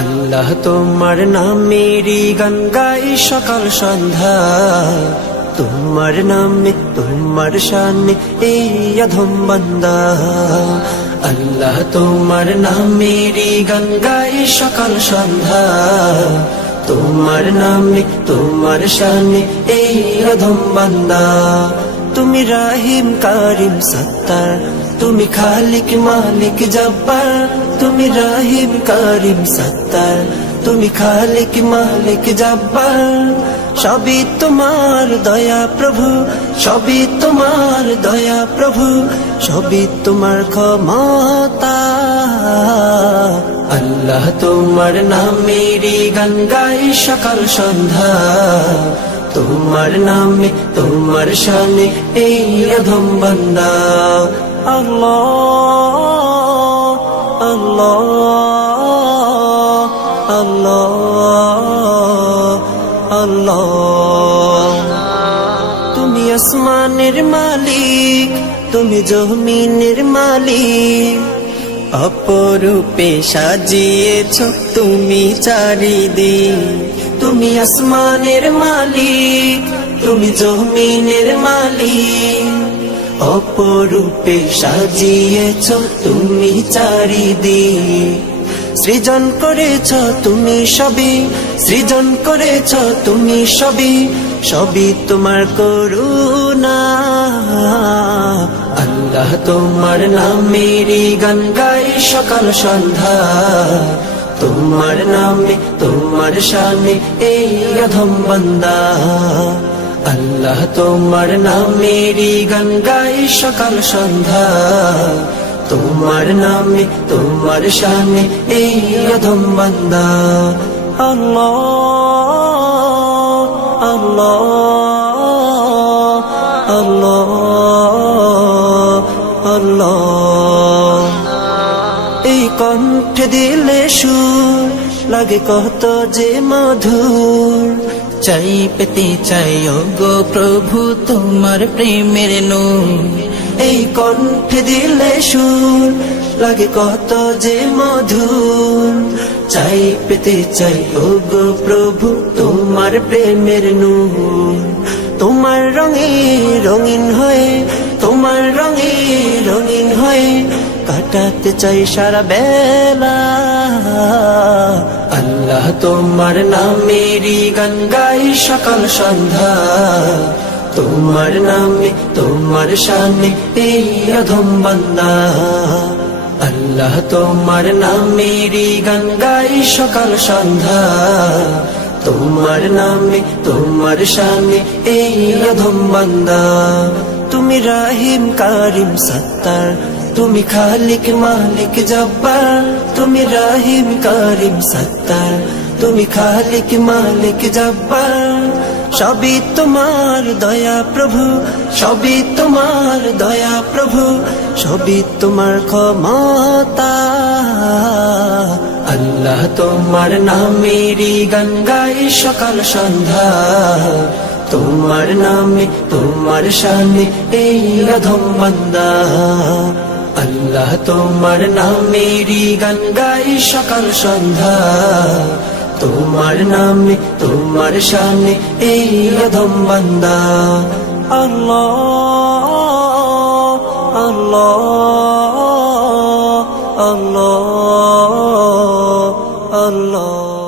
আল্লাহ তোমার নামেরই গান গাই সকাল সন্ধ্যা, তোমার নামে তোমার শানে এই অধম বান্দা। আল্লাহ তোমার নামেরই গান গাই সকাল সন্ধ্যা, তোমার নামে তোমার শানে এই অধম বান্দা। তুমি রাহিম কারিম সত্তার, তুমি খালিক মালিক জব্বার। তুমি রাহিম কারিম সত্তার, তুমি খালিক মালিক জব্বার। সবই তোমার দয়া প্রভু, সবই তোমার দয়া প্রভু, সবই তোমার ক্ষমতা। আল্লাহ তোমার নামেরই গান গাই সকাল সন্ধ্যা, তোমার নামে তোমার শানে এই অধম বান্দা। আল্লাহ আল্লাহ আল্লাহ আল্লাহ। তুমি আসমানের মালিক, তুমি জমিনের মালিক, অপরূপে সাজিয়েছ তুমি চারিদিক। তুমি আসমানের মালিক, তুমি জমিনের মালিক, অপরূপে সাজিয়েছ তুমি চারিদিক। সৃজন করেছ তুমি সবই, সৃজন করেছ তুমি সবই, সবই তোমার করুণা। আল্লাহ তোমার নামেরই গান গাই সকাল সন্ধ্যা, তোমার নামে তোমার শানে এই অধম বান্দা। আল্লাহ তোমার নামেরই গান গাই সকাল সন্ধ্যা, তোমার নামে তোমার শানে এই অধম বান্দা। আল্লাহ আল্লাহ আল্লাহ আল্লাহ। এই কণ্ঠে দিলে সুর লাগে কত যে মধুর, চাই পেতে চাই ওগো প্রভু তোমার প্রেমের নূর। এই কণ্ঠে দিলে সুর লাগে কত যে মধুর, চাই পেতে চাই ওগো প্রভু তোমার প্রেমের নূর। তোমার রঙে রঙিন হয়ে, তোমার রঙে রঙিন হয়ে কাটাতে চাই সারা বেলা। আল্লাহ তোমার নামেরই গান গাই সকাল সন্ধ্যা, তোমার নামে তোমার শানে এই অধম বান্দা। আল্লাহ তোমার নামেরই গান গাই সকাল সন্ধ্যা, তোমার নামে তোমার শানে এই অধম বান্দা। তুমি রাহিম কারিম সত্তার, তুমি খালিক মালিক জব্বার। তুমি রাহিম কারিম সত্তার, তুমি খালিক মালিক জব্বার। সবই তোমার দয়া প্রভু, সবই তোমার দয়া প্রভু, সবই তোমার ক্ষমতা। আল্লাহ তোমার নামেরই গান গাই সকাল সন্ধ্যা, তোমার নামে তোমার শানে এই অধম বান্দা। আল্লাহ তোমার নামেরই গান গাই সকাল সন্ধ্যা, তোমার নামে তোমার শানে এই অধম বান্দা। আল্লাহ আল্লাহ আল্লাহ আল্লাহ।